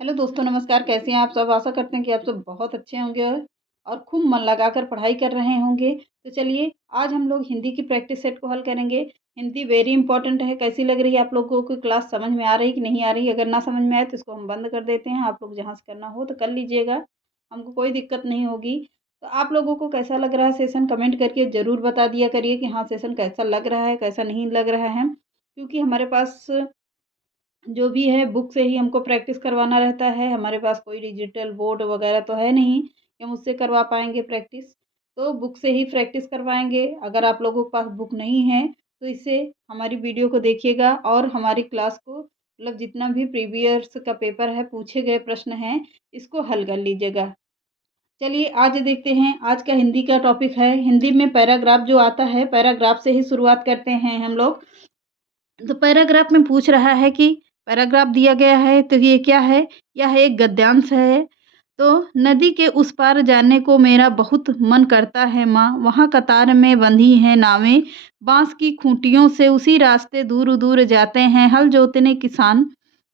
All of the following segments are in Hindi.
हेलो दोस्तों, नमस्कार। कैसे हैं आप सब? आशा करते हैं कि आप सब बहुत अच्छे होंगे और खूब मन लगाकर पढ़ाई कर रहे होंगे। तो चलिए, आज हम लोग हिंदी की प्रैक्टिस सेट को हल करेंगे। हिंदी वेरी इंपॉर्टेंट है। कैसी लग रही है आप लोगों को? क्लास समझ में आ रही कि नहीं आ रही? अगर ना समझ में आए तो इसको हम बंद कर देते हैं। आप लोग जहाँ से करना हो तो कर लीजिएगा, हमको कोई दिक्कत नहीं होगी। तो आप लोगों को कैसा लग रहा है सेशन, कमेंट करके ज़रूर बता दिया करिए कि हाँ, सेशन कैसा लग रहा है, कैसा नहीं लग रहा है। क्योंकि हमारे पास जो भी है बुक से ही हमको प्रैक्टिस करवाना रहता है। हमारे पास कोई डिजिटल बोर्ड वगैरह तो है नहीं कि हम उससे करवा पाएँगे प्रैक्टिस। तो बुक से ही प्रैक्टिस करवाएँगे। अगर आप लोगों के पास बुक नहीं है तो इससे हमारी वीडियो को देखिएगा और हमारी क्लास को मतलब जितना भी प्रीवियस का पेपर है, पूछे गए प्रश्न हैं, इसको हल कर लीजिएगा। चलिए आज देखते हैं, आज का हिंदी का टॉपिक है। हिंदी में पैराग्राफ जो आता है, पैराग्राफ से ही शुरुआत करते हैं हम लोग। तो पैराग्राफ में पूछ रहा है कि पैराग्राफ दिया गया है तो ये क्या है? यह एक गद्यांश है। तो नदी के उस पार जाने को मेरा बहुत मन करता है माँ, वहाँ कतार में बंधी हैं नावें, बांस की खूंटियों से उसी रास्ते दूर दूर जाते हैं हल जोतने किसान,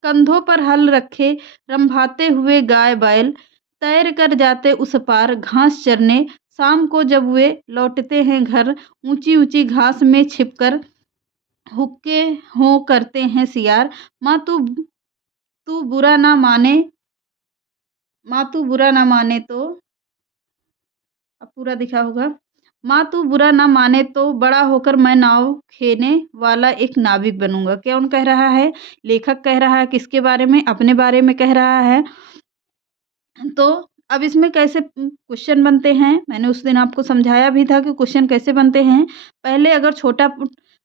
कंधों पर हल रखे रंभाते हुए गाय बैल, तैर कर जाते उस पार घास चरने, शाम को जब वे लौटते हैं घर, ऊंची ऊंची घास में छिपकर हुक्के हों करते हैं सियार। माँ तू तू बुरा ना माने, माँ तू बुरा ना माने तो, अब पूरा दिखा होगा। माँ तू बुरा ना माने तो बड़ा होकर मैं नाव खेने वाला एक नाविक बनूंगा। कौन कह रहा है? लेखक कह रहा है। किसके बारे में? अपने बारे में कह रहा है। तो अब इसमें कैसे क्वेश्चन बनते हैं, मैंने उस दिन आपको समझाया भी था कि क्वेश्चन कैसे बनते हैं। पहले अगर छोटा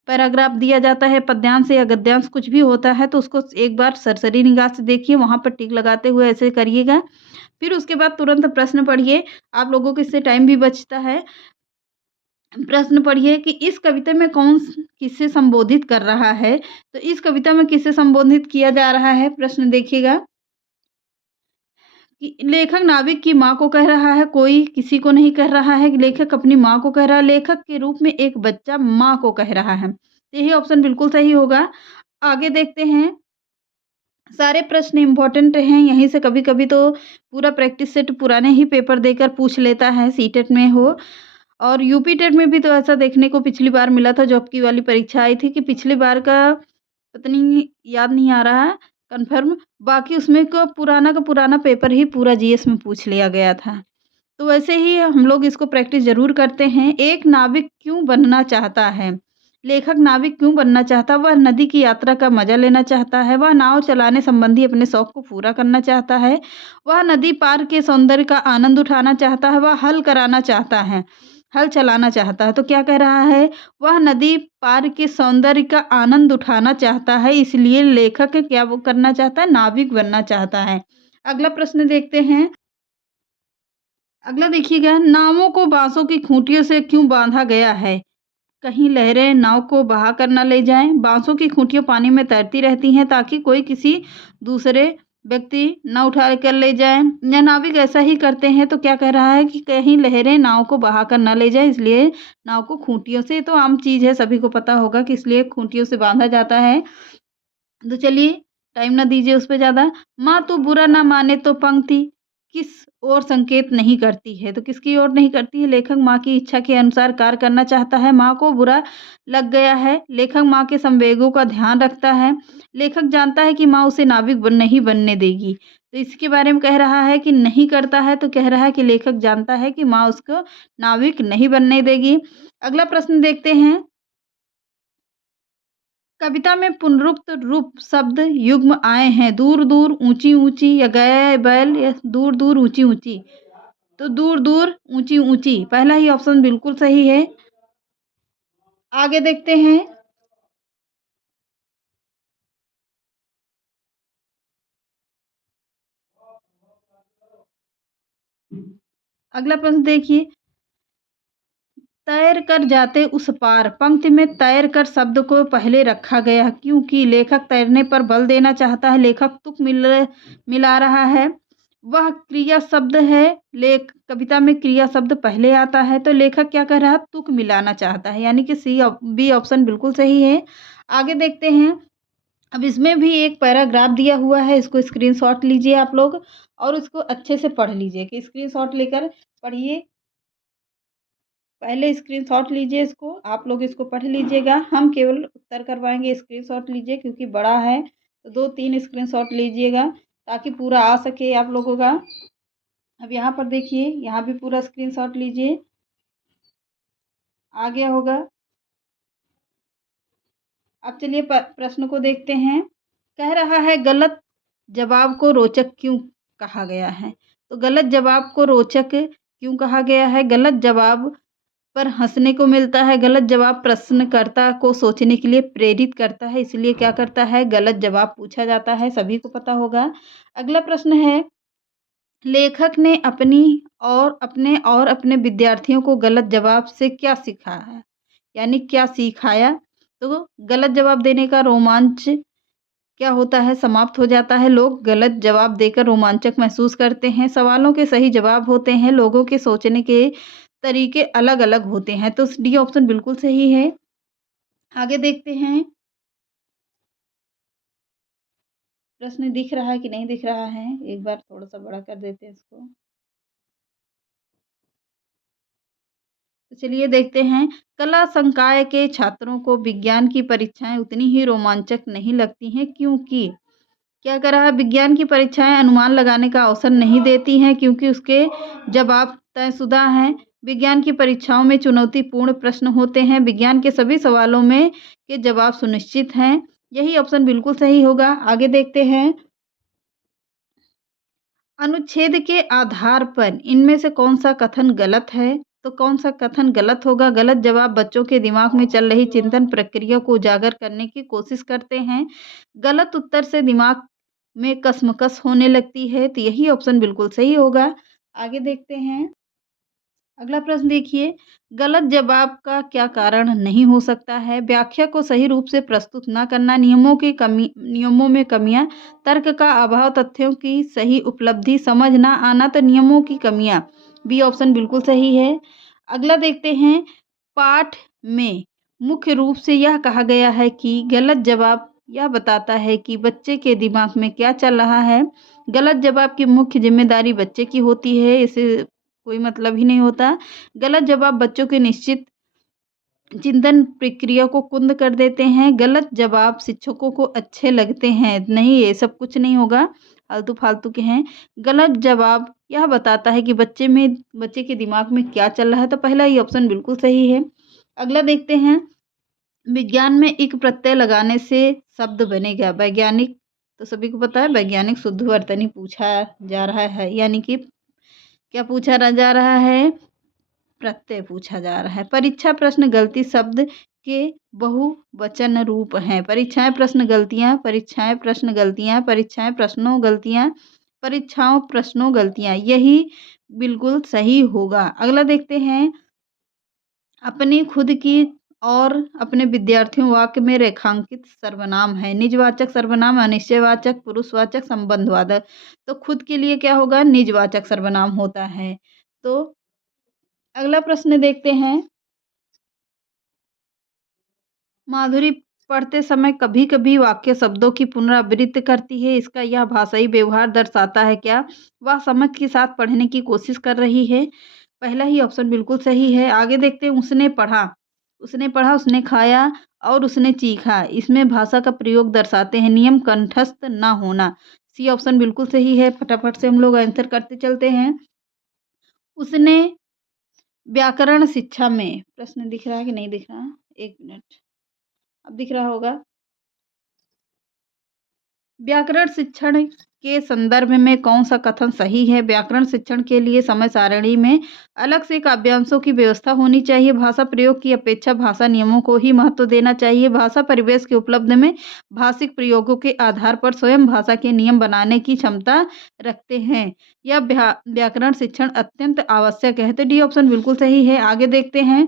पैराग्राफ दिया जाता है, पद्यांश या गद्यांश कुछ भी होता है, तो उसको एक बार सरसरी निगाह से देखिए, वहाँ पर टिक लगाते हुए ऐसे करिएगा। फिर उसके बाद तुरंत प्रश्न पढ़िए। आप लोगों को इससे टाइम भी बचता है। प्रश्न पढ़िए कि इस कविता में कौन किसे संबोधित कर रहा है। तो इस कविता में किसे संबोधित किया जा रहा है? प्रश्न देखिएगा कि लेखक नाविक की माँ को कह रहा है, कोई किसी को नहीं कह रहा है। लेखक अपनी माँ को कह रहा है, लेखक के रूप में एक बच्चा माँ को कह रहा है। तो यही ऑप्शन बिल्कुल सही होगा। आगे देखते हैं। सारे प्रश्न इम्पोर्टेंट हैं, यहीं से कभी कभी तो पूरा प्रैक्टिस सेट पुराने ही पेपर देकर पूछ लेता है, सीटेट में हो और यूपी टेट में भी। तो ऐसा देखने को पिछली बार मिला था, जॉब की वाली परीक्षा आई थी कि पिछली बार का पता नहीं, याद नहीं आ रहा है कन्फर्म। बाकी उसमें का पुराना पेपर ही पूरा जीएस में पूछ लिया गया था। तो वैसे ही हम लोग इसको प्रैक्टिस ज़रूर करते हैं। एक नाविक क्यों बनना चाहता है? लेखक नाविक क्यों बनना चाहता है? वह नदी की यात्रा का मज़ा लेना चाहता है, वह नाव चलाने संबंधी अपने शौक को पूरा करना चाहता है, वह नदी पार के सौंदर्य का आनंद उठाना चाहता है, वह हल कराना चाहता है, हल चलाना चाहता है। तो क्या कह रहा है? वह नदी पार के सौंदर्य का आनंद उठाना चाहता है, इसलिए लेखक क्या वो करना चाहता है? नाविक बनना चाहता है। अगला प्रश्न देखते हैं। अगला देखिएगा, नावों को बांसों की खूंटियों से क्यों बांधा गया है? कहीं लहरें नाव को बहा कर न ले जाएं। बांसों की खूंटियां पानी में तैरती रहती हैं ताकि कोई किसी दूसरे व्यक्ति न उठा कर ले जाए। या नाविक ऐसा ही करते हैं। तो क्या कह रहा है कि कहीं लहरें नाव को बहा कर न ले जाए, इसलिए नाव को खूंटियों से, तो आम चीज़ है, सभी को पता होगा कि इसलिए खूंटियों से बांधा जाता है। तो चलिए, टाइम ना दीजिए उस पे ज़्यादा। माँ तू बुरा ना माने तो पंक्ति किस ओर संकेत नहीं करती है? तो किसकी ओर नहीं करती है? लेखक माँ की इच्छा के अनुसार कार्य करना चाहता है। माँ को बुरा लग गया है। लेखक माँ के संवेगों का ध्यान रखता है। लेखक जानता है कि माँ उसे नाविक नहीं बनने देगी। तो इसके बारे में कह रहा है कि नहीं करता है। तो कह रहा है कि लेखक जानता है कि माँ उसको नाविक नहीं बनने देगी। अगला प्रश्न देखते हैं। कविता में पुनरुक्त रूप शब्द युग्म आए हैं, दूर दूर, ऊंची ऊंची, या गया बैल, या दूर दूर ऊंची ऊंची। तो दूर दूर, ऊंची ऊंची, पहला ही ऑप्शन बिल्कुल सही है। आगे देखते हैं। अगला प्रश्न देखिए, तैर कर जाते उस पार, पंक्ति में तैर कर शब्द को पहले रखा गया क्योंकि लेखक तैरने पर बल देना चाहता है। लेखक तुक मिला रहा है। वह क्रिया शब्द है। लेख कविता में क्रिया शब्द पहले आता है। तो लेखक क्या कर रहा है? तुक मिलाना चाहता है, यानी कि सी बी ऑप्शन बिल्कुल सही है। आगे देखते हैं। अब इसमें भी एक पैराग्राफ दिया हुआ है, इसको स्क्रीनशॉट लीजिए आप लोग और उसको अच्छे से पढ़ लीजिए कि स्क्रीनशॉट लेकर पढ़िए। पहले स्क्रीनशॉट लीजिए इसको, आप लोग इसको पढ़ लीजिएगा। हम केवल उत्तर करवाएँगे, स्क्रीनशॉट लीजिए क्योंकि बड़ा है, तो 2-3 स्क्रीनशॉट लीजिएगा ताकि पूरा आ सके आप लोगों का। अब यहाँ पर देखिए, यहाँ भी पूरा स्क्रीनशॉट लीजिए, आ गया होगा। अब चलिए प्रश्न को देखते हैं। कह रहा है गलत जवाब को रोचक क्यों कहा गया है? तो गलत जवाब को रोचक क्यों कहा गया है? गलत जवाब पर हँसने को मिलता है, गलत जवाब प्रश्नकर्ता को सोचने के लिए प्रेरित करता है, इसलिए क्या करता है? गलत जवाब पूछा जाता है, सभी को पता होगा। अगला प्रश्न है, लेखक ने अपने विद्यार्थियों को गलत जवाब से क्या सीखा है? यानी क्या सिखाया? तो गलत जवाब देने का रोमांच क्या होता है? समाप्त हो जाता है। लोग गलत जवाब देकर रोमांचक महसूस करते हैं। सवालों के सही जवाब होते हैं। लोगों के सोचने के तरीके अलग-अलग होते हैं। तो डी ऑप्शन बिल्कुल सही है। आगे देखते हैं। प्रश्न दिख रहा है कि नहीं दिख रहा है? एक बार थोड़ा-सा बड़ा कर देते हैं इसको। तो चलिए देखते हैं। कला संकाय के छात्रों को विज्ञान की परीक्षाएँ उतनी ही रोमांचक नहीं लगती हैं क्योंकि क्या करा है? विज्ञान की परीक्षाएँ अनुमान लगाने का अवसर नहीं देती हैं क्योंकि उसके जवाब तयशुदा हैं। विज्ञान की परीक्षाओं में चुनौतीपूर्ण प्रश्न होते हैं। विज्ञान के सभी सवालों में के जवाब सुनिश्चित हैं। यही ऑप्शन बिल्कुल सही होगा। आगे देखते हैं। अनुच्छेद के आधार पर इनमें से कौन-सा कथन गलत है? तो कौन-सा कथन गलत होगा? गलत जवाब बच्चों के दिमाग में चल रही चिंतन प्रक्रिया को उजागर करने की कोशिश करते हैं। गलत उत्तर से दिमाग में कश्मकश होने लगती है, तो यही ऑप्शन बिल्कुल सही होगा। आगे देखते हैं। अगला प्रश्न देखिए, गलत जवाब का क्या कारण नहीं हो सकता है? व्याख्या को सही रूप से प्रस्तुत ना करना, नियमों में कमियां, तर्क का अभाव, तथ्यों की सही उपलब्धि समझ ना आना, तो नियमों की कमियां। बी ऑप्शन बिल्कुल सही है। अगला देखते हैं। पाठ में मुख्य रूप से यह कहा गया है कि गलत जवाब यह बताता है कि बच्चे के दिमाग में क्या चल रहा है। गलत जवाब की मुख्य जिम्मेदारी बच्चे की होती है, इसे कोई मतलब ही नहीं होता। गलत जवाब बच्चों के निश्चित चिंतन प्रक्रिया को कुंद कर देते हैं। गलत जवाब शिक्षकों को अच्छे लगते हैं। नहीं, ये सब कुछ नहीं होगा, फालतू के हैं। गलत जवाब यह बताता है कि बच्चे के दिमाग में क्या चल रहा है, तो पहला ही ऑप्शन बिल्कुल सही है। अगला देखते हैं। विज्ञान में एक प्रत्यय लगाने से शब्द बनेगा। वैज्ञानिक, तो सभी को पता है वैज्ञानिक शुद्धवर्तनी पूछा जा रहा है, यानी कि क्या पूछा जा रहा है? प्रत्यय पूछा जा रहा है। परीक्षा प्रश्न गलती शब्द के बहुवचन रूप हैं। परीक्षाएं प्रश्न गलतियां, परीक्षाएं प्रश्न गलतियां, परीक्षाएं प्रश्नों गलतियां, परीक्षाओं प्रश्नों गलतियां, यही बिल्कुल सही होगा। अगला देखते हैं। अपनी खुद की और अपने विद्यार्थियों वाक्य में रेखांकित सर्वनाम है। निजवाचक सर्वनाम, अनिश्चयवाचक, पुरुषवाचक, संबंधवाचक। तो खुद के लिए क्या होगा? निजवाचक सर्वनाम होता है। तो अगला प्रश्न देखते हैं। माधुरी पढ़ते समय कभी-कभी वाक्य शब्दों की पुनरावृत्ति करती है। इसका यह भाषाई व्यवहार दर्शाता है क्या? वह समझ के साथ पढ़ने की कोशिश कर रही है। पहला ही ऑप्शन बिल्कुल सही है। आगे देखते हैं। उसने पढ़ा, उसने खाया और उसने चीखा। इसमें भाषा का प्रयोग दर्शाते हैं। नियम कंठस्थ ना होना। सी ऑप्शन बिल्कुल सही है। फटाफट से हम लोग आंसर करते चलते हैं। उसने व्याकरण शिक्षा में, प्रश्न दिख रहा है कि नहीं दिख रहा? 1 मिनट, अब दिख रहा होगा। व्याकरण शिक्षण के संदर्भ में कौन सा कथन सही है? व्याकरण शिक्षण के लिए समय सारणी में अलग से काव्यांशों की व्यवस्था होनी चाहिए। भाषा प्रयोग की अपेक्षा भाषा नियमों को ही महत्व देना चाहिए। भाषा परिवेश के उपलब्ध में भाषिक प्रयोगों के आधार पर स्वयं भाषा के नियम बनाने की क्षमता रखते हैं। यह व्याकरण शिक्षण अत्यंत आवश्यक है। तो डी ऑप्शन बिल्कुल सही है। आगे देखते हैं।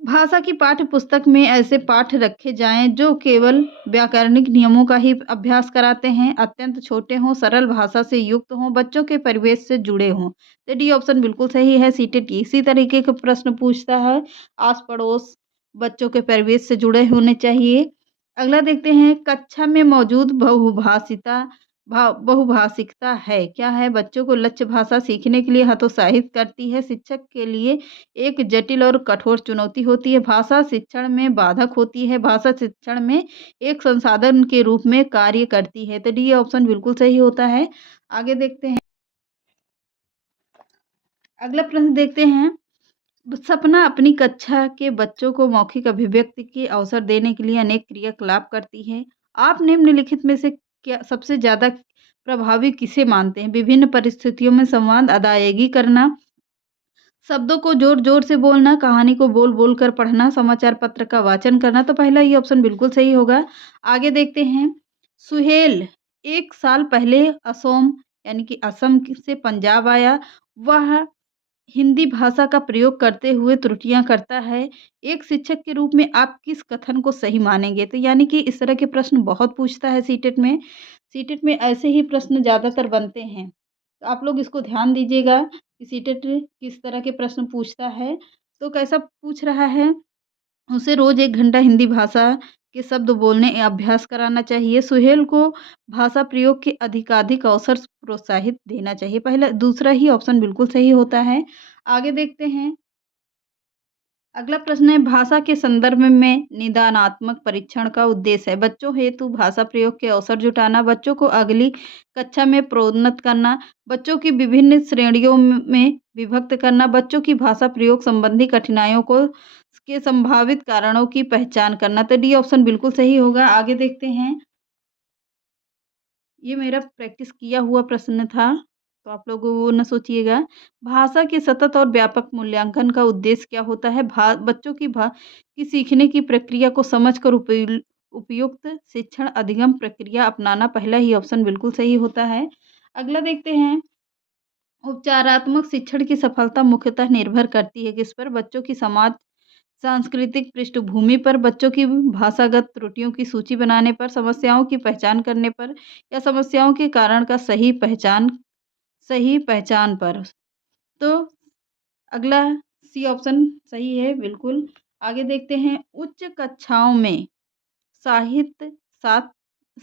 भाषा की पाठ्य पुस्तक में ऐसे पाठ रखे जाएं जो केवल व्याकरणिक नियमों का ही अभ्यास कराते हैं, अत्यंत छोटे हों, सरल भाषा से युक्त हों, बच्चों के परिवेश से जुड़े हों। तो डी ऑप्शन बिल्कुल सही है। सीटेट इसी तरीके का प्रश्न पूछता है। आस पड़ोस बच्चों के परिवेश से जुड़े होने चाहिए। अगला देखते हैं, कक्षा में मौजूद बहुभाषिकता है क्या है? बच्चों को लक्ष्य भाषा सीखने के लिए हतोत्साहित करती है। शिक्षक के लिए एक जटिल और कठोर चुनौती होती है। भाषा शिक्षण में बाधक होती है। भाषा शिक्षण में एक संसाधन के रूप में कार्य करती है। तो डी ऑप्शन बिल्कुल सही होता है। आगे देखते हैं, अगला प्रश्न देखते हैं, सपना अपनी कक्षा के बच्चों को मौखिक अभिव्यक्ति के अवसर देने के लिए अनेक क्रियाकलाप करती है। आप निम्नलिखित में से क्या सबसे ज़्यादा प्रभावी किसे मानते हैं? विभिन्न परिस्थितियों में संवाद अदायगी करना, शब्दों को ज़ोर-ज़ोर से बोलना, कहानी को बोल-बोल कर पढ़ना, समाचार पत्र का वाचन करना। तो पहला ये ऑप्शन बिल्कुल सही होगा। आगे देखते हैं, सुहेल 1 साल पहले यानी कि असम से पंजाब आया। वह हिंदी भाषा का प्रयोग करते हुए त्रुटियाँ करता है। एक शिक्षक के रूप में आप किस कथन को सही मानेंगे? तो यानी कि इस तरह के प्रश्न बहुत पूछता है सीटेट में। सीटेट में ऐसे ही प्रश्न ज़्यादातर बनते हैं। तो आप लोग इसको ध्यान दीजिएगा कि सीटेट किस तरह के प्रश्न पूछता है। तो कैसा पूछ रहा है? उसे रोज़ 1 घंटा हिंदी भाषा के शब्द बोलने अभ्यास कराना चाहिए। सुहेल को भाषा प्रयोग के अधिकाधिक अवसर प्रोत्साहित देना चाहिए। पहला दूसरा ही ऑप्शन बिल्कुल सही होता है। आगे देखते हैं, अगला प्रश्न है, भाषा के संदर्भ में निदानात्मक परीक्षण का उद्देश्य है बच्चों हेतु भाषा प्रयोग के अवसर जुटाना, बच्चों को अगली कक्षा में प्रोन्नत करना, बच्चों की विभिन्न श्रेणियों में विभक्त करना, बच्चों की भाषा प्रयोग संबंधी कठिनाइयों को के संभावित कारणों की पहचान करना। तो डी ऑप्शन बिल्कुल सही होगा। आगे देखते हैं, ये मेरा प्रैक्टिस किया हुआ प्रश्न था, तो आप लोग वो ना सोचिएगा। भाषा के सतत और व्यापक मूल्यांकन का उद्देश्य क्या होता है? बच्चों की सीखने की प्रक्रिया को समझकर उपयुक्त शिक्षण अधिगम प्रक्रिया अपनाना। पहला ही ऑप्शन बिल्कुल सही होता है। अगला देखते हैं, उपचारात्मक शिक्षण की सफलता मुख्यतः निर्भर करती है किस पर? बच्चों की समाज सांस्कृतिक पृष्ठभूमि पर, बच्चों की भाषागत त्रुटियों की सूची बनाने पर, समस्याओं की पहचान करने पर या समस्याओं के कारण का सही पहचान पर। तो अगला सी ऑप्शन सही है बिल्कुल। आगे देखते हैं, उच्च कक्षाओं में साहित्य साथ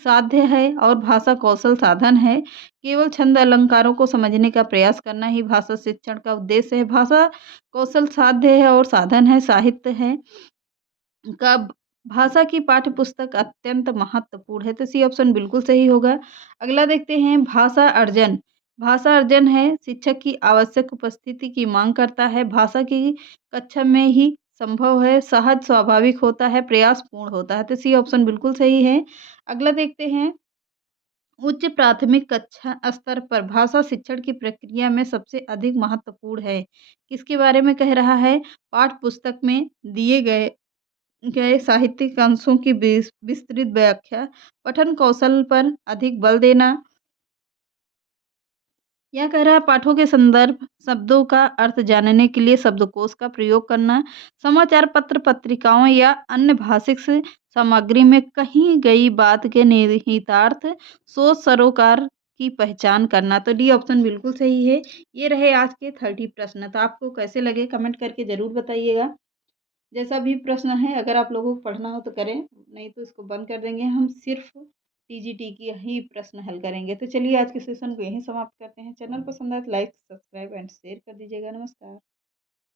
साध्य है और भाषा कौशल साधन है। केवल छंद अलंकारों को समझने का प्रयास करना ही भाषा शिक्षण का उद्देश्य है। भाषा कौशल साध्य है और साधन है, साहित्य है। का भाषा की पाठ्य पुस्तक अत्यंत महत्वपूर्ण है, तो सी ऑप्शन बिल्कुल सही होगा। अगला देखते हैं, भाषा अर्जन। भाषा अर्जन है शिक्षक की आवश्यक उपस्थिति की मांग करता है, भाषा की कक्षा में ही संभव है, सहज स्वाभाविक होता है, प्रयासपूर्ण होता है। तो सी ऑप्शन बिल्कुल सही है। अगला देखते हैं, उच्च प्राथमिक कक्षा स्तर पर भाषा शिक्षण की प्रक्रिया में सबसे अधिक महत्वपूर्ण है। किसके बारे में कह रहा है? पाठ्य पुस्तक में दिए गए गए साहित्यिक अंशों की विस्तृत व्याख्या, पठन कौशल पर अधिक बल देना। यह कह रहा है, पाठों के संदर्भ शब्दों का अर्थ जानने के लिए शब्दकोश का प्रयोग करना, समाचार पत्र पत्रिकाओं या अन्य भाषिक से सामग्री में कही गई बात के निहितार्थ सोच सरोकार की पहचान करना। तो डी ऑप्शन बिल्कुल सही है। ये रहे आज के 30 प्रश्न। तो आपको कैसे लगे कमेंट करके ज़रूर बताइएगा। जैसा भी प्रश्न है, अगर आप लोगों को पढ़ना हो तो करें, नहीं तो इसको बंद कर देंगे। हम सिर्फ टीजीटी की ही प्रश्न हल करेंगे। तो चलिए आज के सेशन को यहीं समाप्त करते हैं। चैनल पसंद आए तो लाइक, सब्सक्राइब एंड शेयर कर दीजिएगा। नमस्कार।